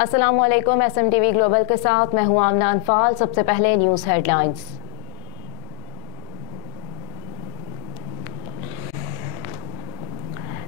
अस्सलामुअलैकुम। SMTV global के साथ मैं हूं आमना अनफाल। सबसे पहले न्यूज़ हेडलाइंस।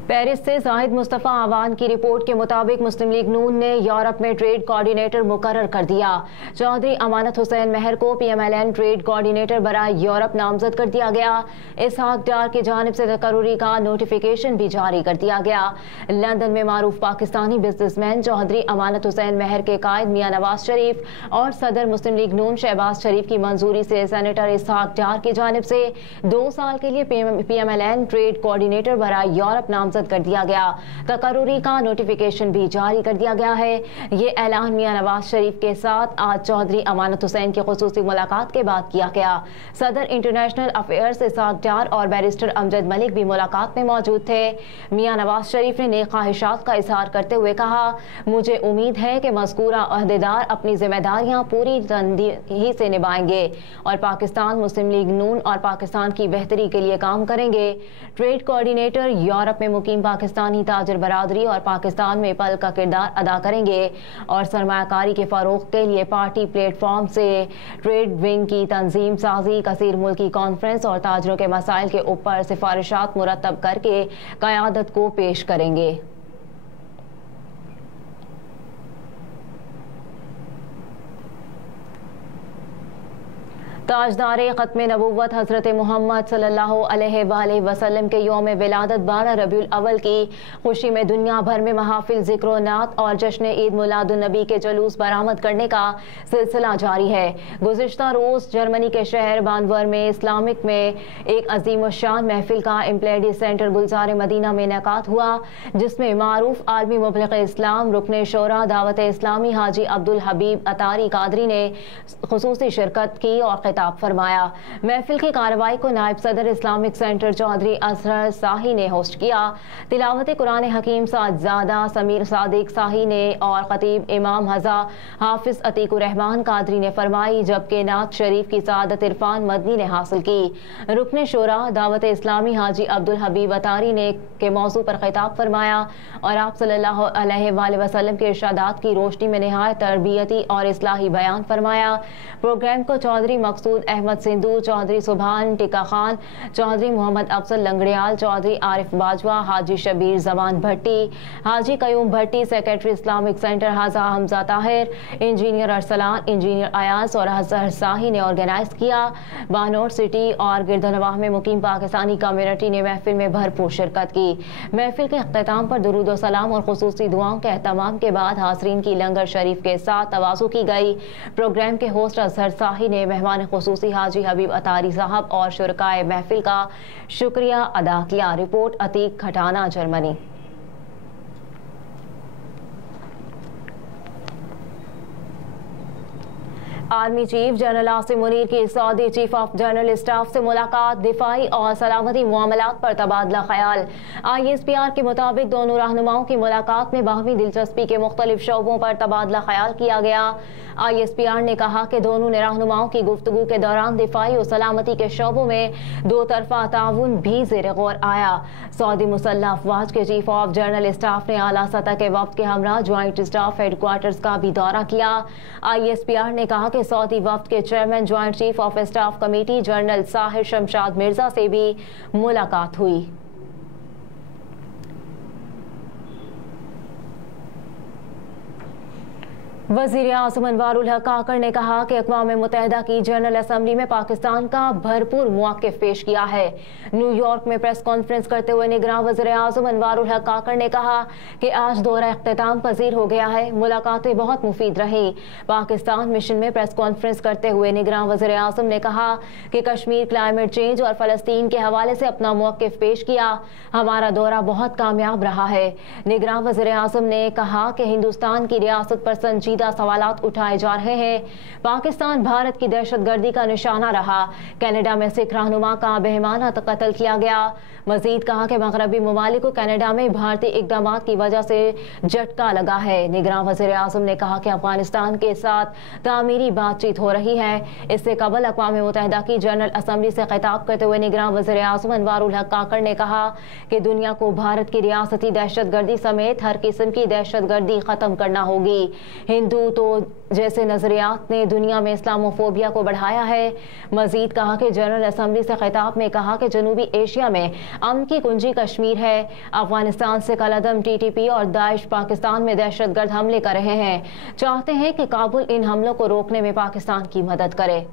पेरिस से जाहिद मुस्तफ़ा आवान की रिपोर्ट के मुताबिक मुस्लिम लीग नून ने यूरोप में ट्रेड कोऑर्डिनेटर मुकर्रर कर दिया। चौधरी अमानत हुसैन महर को PMLN ट्रेड कोऑर्डिनेटर बराए यूरोप नामजद कर दिया गया। इसहाक डार की जानिब से तकर्रुरी का नोटिफिकेशन भी जारी कर दिया गया। लंदन में मारूफ पाकिस्तानी बिजनेसमैन चौधरी अमानत हुसैन महर के कायद मियां नवाज शरीफ और सदर मुस्लिम लीग नून शहबाज शरीफ की मंजूरी से सेनेटर इसहाक डार की जानिब से 2 साल के लिए PMLN ट्रेड कोऑर्डिनेटर बराए यूरोप नामजद कर दिया गया। तकर्रुरी का नोटिफिकेशन भी जारी कर दिया गया है। ये ऐलान मियां नवाज शरीफ के साथ आज चौधरी अमानत हुसैन की खुसूसी मुलाकात के बाद किया गया। सदर इंटरनेशनल अफेयर्स इसहाक डार और बैरिस्टर अमजद मलिक भी मुलाकात में मौजूद थे। मियां नवाज शरीफ ने नेक ख्वाहिशात का इजहार करते हुए कहा, मुझे उम्मीद है कि मज़कूरा अहदेदार अपनी जिम्मेदारियां पूरी तनदीही से निभाएंगे और पाकिस्तान मुस्लिम लीग नून और पाकिस्तान की बेहतरी के लिए काम करेंगे। ट्रेड कोऑर्डिनेटर यूरोप में मुकीम पाकिस्तानी ताजर बरादरी और पाकिस्तान में पल का किरदार अदा करेंगे और सरमायाकारी के फरोग के लिए पार्टी प्लेटफॉर्म से ट्रेड विंग की तंजीम साजी, कसीर मुल्की कॉन्फ्रेंस और ताजरों के मसाइल के ऊपर सिफारिशात मुरतब करके क़यादत को पेश करेंगे। ताजदारे ख़त्म नबूवत हज़रत मोहम्मद सल्लल्लाहु अलैहि वसल्लम के यौम विलादत 12 रबीउल अव्वल की खुशी में दुनिया भर में महाफिल ज़िक्र नात और जश्न ईद मिलादुन्नबी के जुलूस बरामद करने का सिलसिला जारी है। गुज़िश्ता रोज़ जर्मनी के शहर बानवर में इस्लामिक में एक अजीम शान महफिल का इम्प्लेडी सेंटर गुलजार मदीना में इनेकाद हुआ, जिसमें मारूफ आलमी मुबलिग इस्लाम रुकन शोरा दावत इस्लामी हाजी अब्दुल हबीब अतारी कादरी ने खुसूसी शिरकत की और खिताब फरमाया। महफिल की कार्रवाई को नायब सदर इस्लामिक सेंटर चौधरी असगर साही ने होस्ट किया। तिलावत कुरान हकीम सादजादा समीर सादिक साही ने और खतीब इमाम हजा हाफिज अतीकुर रहमान कादरी ने फरमाई, जबकि नात शरीफ की सादत इरफान मदनी ने हासिल की। रुकन शोरा दावत इस्लामी हाजी अब्दुल हबीब अतारी ने के मौजू पर खिताब फरमाया और आप सल्लल्लाहु अलैहि वसल्लम के इरशादात की रोशनी में नहायत तरबियती और इस्लाही बयान फरमाया। प्रोग्राम को चौधरी मकसूद Ahmad Sindhu, Chaudhry Subhan Tikka Khan, Chaudhry Mohammad Afzal Langrial, Chaudhry Arif Bajwa, Haji Shabbir Zaman Bhatti, Haji Qayyum Bhatti, secretary Islamic centre Haja Hamza Tahir, engineer Arsalan, engineer Ayaz और असगर साही ने ऑर्गेनाइज किया। बानोर सिटी और गिरदनवाह में मुकीम पाकिस्तानी कम्युनिटी ने महफिल में भरपूर शिरकत की। महफिल के अख्ताम पर दुरूद व सलाम और खुसूसी दुआओं के एहतमाम के बाद हाज़रीन की लंगर शरीफ के साथ तवाज़ु की गई। प्रोग्राम के होस्ट असगर साही ने मेहमान खुसूसी हाजी हबीब अतारी साहब और शुरकाए महफिल का शुक्रिया अदा किया। Report Atiq Khatana, Germany. Army chief general Asim Munir की Saudi chief of general staff से मुलाकात, दिफाई और सलामती मामलात पर तबादला ख्याल। ISPR के मुताबिक दोनों रहनुमाओं की मुलाकात में बाहमी दिलचस्पी के मुख्तलिफ शोबों पर तबादला ख्याल किया गया। ISPR ने कहा कि दोनों रहनुमाओं की गुफ्तगू के दौरान दिफाई और सलामती के शोबों में 2 तरफा ताउन भी ज़ेर गौर आया। सऊदी मुसल्लह अफवाज के चीफ ऑफ जनरल स्टाफ ने आला सतह के वफ्द के हमरा ज्वाइंट स्टाफ हेडक्वार्टर्स का भी दौरा किया। ISPR ने कहा कि सऊदी वफ्द के chairman joint chief of staff committee general Sahir Shamshad Mirza से भी मुलाकात हुई। वज़ीर-ए-आज़म अनवारुल हक काकड़ ने कहा कि अक़वाम मुत्तहिदा की जनरल असम्बली में पाकिस्तान का भरपूर मौक़िफ़ पेश किया है। न्यूयॉर्क में प्रेस कॉन्फ्रेंस करते हुए निगरान वज़ीर-ए-आज़म अनवारुल हक काकड़ ने कहा कि आज दौरा इख्तिताम पजीर हो गया है। मुलाकातें बहुत मुफीद रही। पाकिस्तान मिशन में प्रेस कॉन्फ्रेंस करते हुए निगरान वज़ीर-ए-आज़म ने कहा कि कश्मीर क्लाइमेट चेंज और फ़लस्तीन के हवाले से अपना मौक़िफ़ पेश किया। हमारा दौरा बहुत कामयाब रहा है। निगरान वज़ीर-ए-आज़म ने कहा कि हिंदुस्तान की रियासत पर संजीदा पेचीदा सवालात उठाए जा रहे हैं। पाकिस्तान भारत की दहशतगर्दी का निशाना रहा। कनाडा में सिख रहनुमा का बेईमाना कत्ल किया गया। मजीद कहा कि मगरबी ममालिक को कनाडा में भारतीय इकदाम की वजह से झटका लगा है। निगरान वज़ीर आज़म ने कहा कि अफगानिस्तान के साथ तामीरी बातचीत हो रही है। इससे कबल अक़वाम मुत्तहिदा की जनरल असम्बली से खिताब करते हुए निगरान वज़ीर आज़म अनवारुल हक काकड़ ने कहा कि दुनिया को भारत की रियासती दहशतगर्दी समेत हर किस्म की दहशतगर्दी ख़त्म करना होगी। हिंदू तो जैसे नजरियात ने दुनिया में इस्लामोफोबिया को बढ़ाया है। मजीद कहा कि जनरल असम्बली से खिताब में कहा कि जनूबी एशिया में अमन की कुंजी कश्मीर है। अफगानिस्तान से कलअदम TTP और दाइश पाकिस्तान में दहशतगर्द हमले कर रहे हैं। चाहते हैं कि काबुल इन हमलों को रोकने में पाकिस्तान की मदद करे।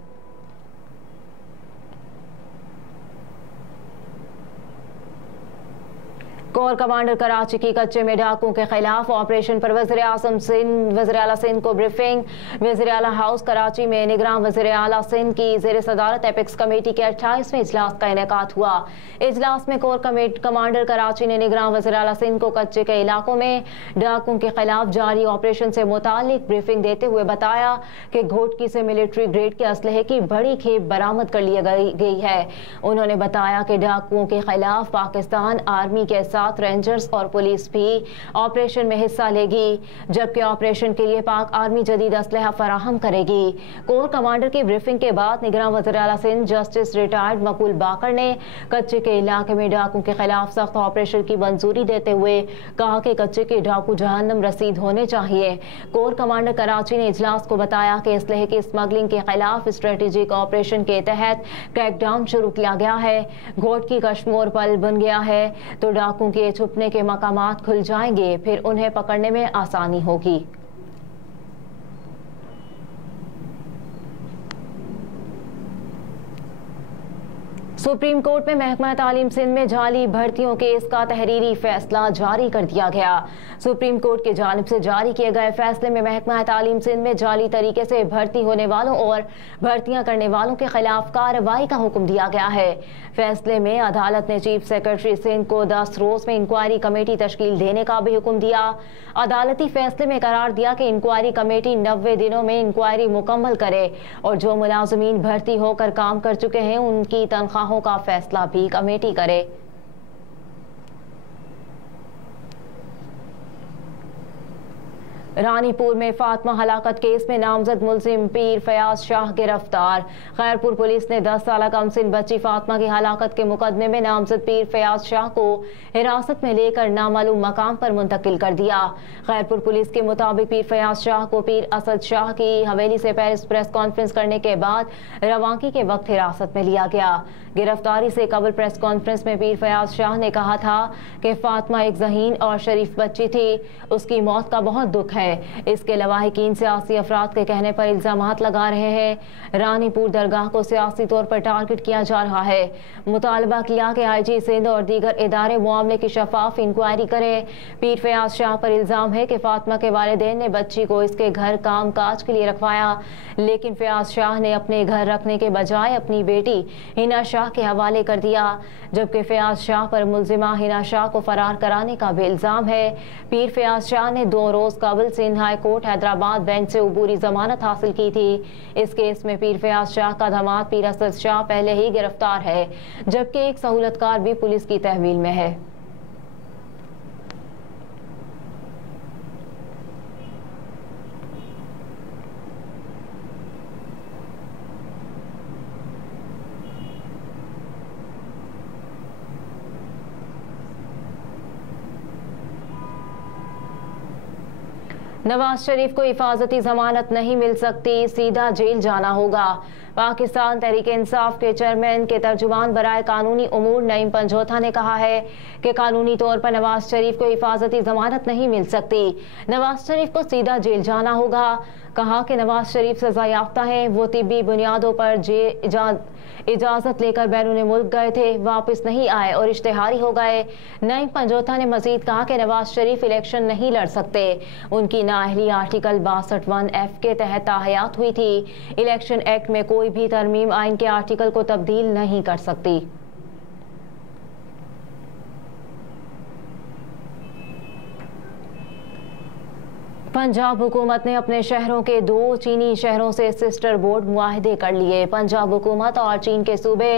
कोर कमांडर कराची की कच्चे में डाकुओं के खिलाफ ऑपरेशन पर वज़ीर आज़म सिंध वज़ीर आला सिंध को ब्रीफिंग। वज़ीर आला हाउस कराची में निगरान वज़ीर आला सिंध की ज़ेर सदारत एपिक्स कमेटी के 28वें इजलास का इनेकाद हुआ। इजलास में कोर कमांडर कराची ने निगरान वज़ीर आला सिंध को कच्चे के इलाकों में डाकुओं के खिलाफ जारी ऑपरेशन से मुतालिक ब्रीफिंग देते हुए बताया कि घोटकी से मिलिट्री ग्रेड के असलहे की बड़ी खेप बरामद कर ली गई है। उन्होंने बताया कि डाकुओं के खिलाफ पाकिस्तान आर्मी के साथ रेंजर्स और पुलिस भी ऑपरेशन में हिस्सा लेगी, जबकि ऑपरेशन के लिए पाक आर्मी जदीद असलहा फराहम करेगी। कोर कमांडर की ब्रीफिंग के बाद निगरान वज़ीर आला सिंध जस्टिस रिटायर्ड मकबूल बाकर ने कच्चे के इलाके में डाकुओं के खिलाफ सख्त ऑपरेशन की मंजूरी देते हुए कहा कि कच्चे के डाकू जहन्नम रसीद होने चाहिए। कोर कमांडर कराची ने इजलास को बताया कि असलहे की स्मगलिंग के खिलाफ स्ट्रेटेजिक ऑपरेशन के तहत क्रैकडाउन शुरू किया गया है। घोटकी कश्मोर पल बन गया है तो डाकुओं के छुपने के मकामात खुल जाएंगे, फिर उन्हें पकड़ने में आसानी होगी। सुप्रीम कोर्ट में महकमा तालीम सिंध में जाली भर्तियों केस का तहरीरी फैसला जारी कर दिया गया। सुप्रीम कोर्ट की जानिब से जारी किए गए फैसले में महकमा तालीम सिंध में जाली तरीके से भर्ती होने वालों और भर्तियां करने वालों के खिलाफ कार्रवाई का हुक्म दिया गया है। फैसले में अदालत ने चीफ सेक्रेटरी सिंध को 10 रोज में इंक्वायरी कमेटी तश्कील देने का भी हुक्म दिया। अदालती फैसले में करार दिया कि इंक्वायरी कमेटी 90 दिनों में इंक्वायरी मुकम्मल करे और जो मुलाजमीन भर्ती होकर काम कर चुके हैं उनकी तनख्वाहों का फैसला भी कमेटी करे। रानीपुर में फातिमा हलाकत केस में नामजद मुलजिम पीर फयाज शाह गिरफ्तार। खैरपुर पुलिस ने 10 साल कमसिन बच्ची फातिमा की हलाकत के मुकदमे में नामजद पीर फयाज शाह को हिरासत में लेकर नामालूम मकाम पर मुंतकिल कर दिया। खैरपुर पुलिस के मुताबिक पीर फयाज शाह को पीर असद शाह की हवेली से पेरिस प्रेस कॉन्फ्रेंस करने के बाद रवानगी के वक्त हिरासत में लिया गया। गिरफ्तारी से कबल प्रेस कॉन्फ्रेंस में पीर फयाज शाह ने कहा था कि फातिमा एक ज़हीन और शरीफ बच्ची थी, उसकी मौत का बहुत दुख है। इसके लवाहिकीन सियासी अफराद के कहने पर इल्जामात लगा रहे हैं। रानीपुर दरगाह को सियासी तौर पर टारगेट किया जा रहा है। मुतालबा किया कि IG सिंध और दीगर इदारे मामले की शफाफ इंक्वायरी करें। पीर फयाज शाह पर इल्जाम है कि फातिमा के वालिदैन ने बच्ची को इसके घर काम काज के लिए रखवाया, लेकिन फयाज शाह ने अपने घर रखने के बजाय अपनी बेटी हिना शाह के हवाले कर दिया, जबकि फयाज शाह पर मुलजिमा हिना शाह को फरार कराने का भी इल्जाम है। पीर फयाज शाह ने 2 रोज कबल Sindh high court Hyderabad bench से उबूरी जमानत हासिल की थी। इस केस में पीर फयाज शाह का दामाद पीर असद शाह पहले ही गिरफ्तार है, जबकि एक सहूलतकार भी पुलिस की तहवील में है। नवाज शरीफ को हिफाजती जमानत नहीं मिल सकती, सीधा जेल जाना होगा। पाकिस्तान तहरीक-ए-इंसाफ के चेयरमैन के तर्जुमान बराए कानूनी उमूर नईम पंजोथा ने कहा है कि कानूनी तौर पर नवाज शरीफ को हिफाजती जमानत नहीं मिल सकती, नवाज शरीफ को सीधा जेल जाना होगा। कहा कि नवाज शरीफ सजा याफ्ता हैं, वो तिब्बी बुनियादों पर इजाज़त लेकर बैरून मुल्क गए थे, वापस नहीं आए और इश्तिहारी हो गए। नईम पंजोथा ने मजीद कहा कि नवाज शरीफ इलेक्शन नहीं लड़ सकते, उनकी नाअहली आर्टिकल 62(1)(f) के तहत ताहयात हुई थी। इलेक्शन एक्ट में कोई भी तरमीम आइन के आर्टिकल को तब्दील नहीं कर सकती। पंजाब हुकूमत ने अपने शहरों के 2 चीनी शहरों से सिस्टर बोर्ड मुआहदे कर लिए। पंजाब हुकूमत और चीन के सूबे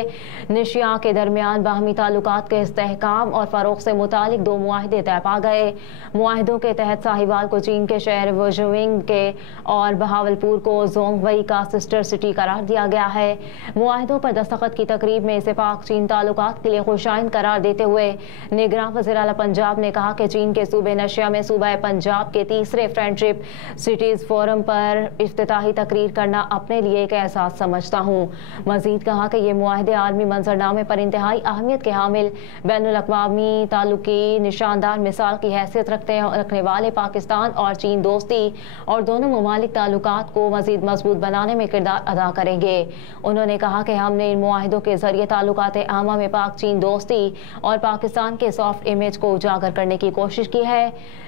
निशिया के दरमियान बाहमी ताल्लुकात के इस्तेहकाम और फ़रोग़ से मुतालिक 2 मुआहदे तय पा गए। मुआहदों के तहत साहिवाल को चीन के शहर वुजुइंग के और बहावलपुर को जोंगवई का सिस्टर सिटी करार दिया गया है। मुआहदों पर दस्तखत की तकरीब में इसे पाक चीन ताल्लुकात के लिए खुशाइन करार देते हुए निगरान वज़ीर आला पंजाब ने कहा कि चीन के सूबे नशिया में सूबा पंजाब के तीसरे फ्रेंडशिप सिटीज़ फोरम पर इफ्तिताही तकरीर करना अपने लिए एक एहसास समझता हूँ। मजीद कहा कि ये मुआहदे आलमी मंजरनामे पर इंतहाई अहमियत के हामिल बैनुल अक़वामी ताल्लुक की निशानदार मिसाल की हैसियत रखने वाले पाकिस्तान और चीन दोस्ती और दोनों ममालिक ताल्लुकात को मजीद मजबूत बनाने में किरदार अदा करेंगे। उन्होंने कहा कि हमने इन मुआहदों के जरिए ताल्लुकात आमा में पाक चीन दोस्ती और पाकिस्तान के सॉफ्ट इमेज को उजागर करने की कोशिश की है।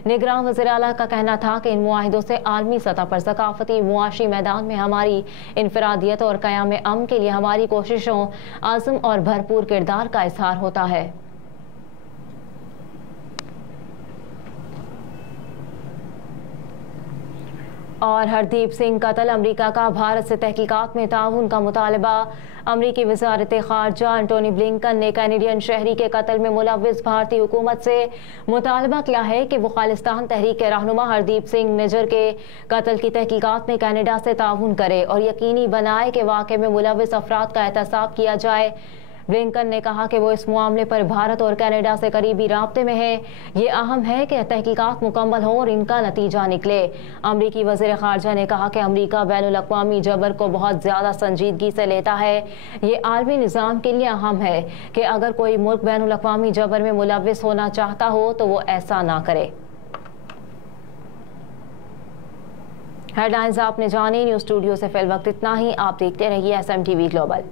निगरान वज़ीर आला का कहना था कि इन मुआहिदों से आलमी सतह पर सकाफती मुआशी मैदान में हमारी इनफरादियत और क़याम अमन के लिए हमारी कोशिशों, आज़म और भरपूर किरदार का इज़हार होता है। और हरदीप सिंह कत्ल, अमरीका का भारत से तहकीकात में ताउन का मुतालबा। अमरीकी वज़ारत ख़ारजा एंटोनी ब्लिंकन ने कैनेडियन शहरी के कत्ल में मुलव्विस भारतीय हुकूमत से मुतालबा किया है कि वो खालिस्तान तहरीक के रहनुमा हरदीप सिंह निज्जर के कत्ल की तहकीकात में कनाडा से ताउन करे और यकीनी बनाए कि वाक़े में मुलव्विस अफराद का एहतसाब किया जाए। ब्लिंकन ने कहा कि वो इस मामले पर भारत और कनाडा से करीबी राब्ते में है। ये अहम है कि तहकीकात मुकम्मल हो और इनका नतीजा निकले। अमरीकी वज़ीर ख़ारजा ने कहा कि अमरीका बैनुल अक़वामी जबर को बहुत ज़्यादा संजीदगी से लेता है। ये आलमी निज़ाम के लिए अहम है कि अगर कोई मुल्क बैनुल अक़वामी जबर में मुलव्विस होना चाहता हो तो वो ऐसा ना करे। हेडलाइंस आपने जानी। न्यूज़ स्टूडियो से फिल वक्त इतना ही। आप देखते रहिए SMTV ग्लोबल।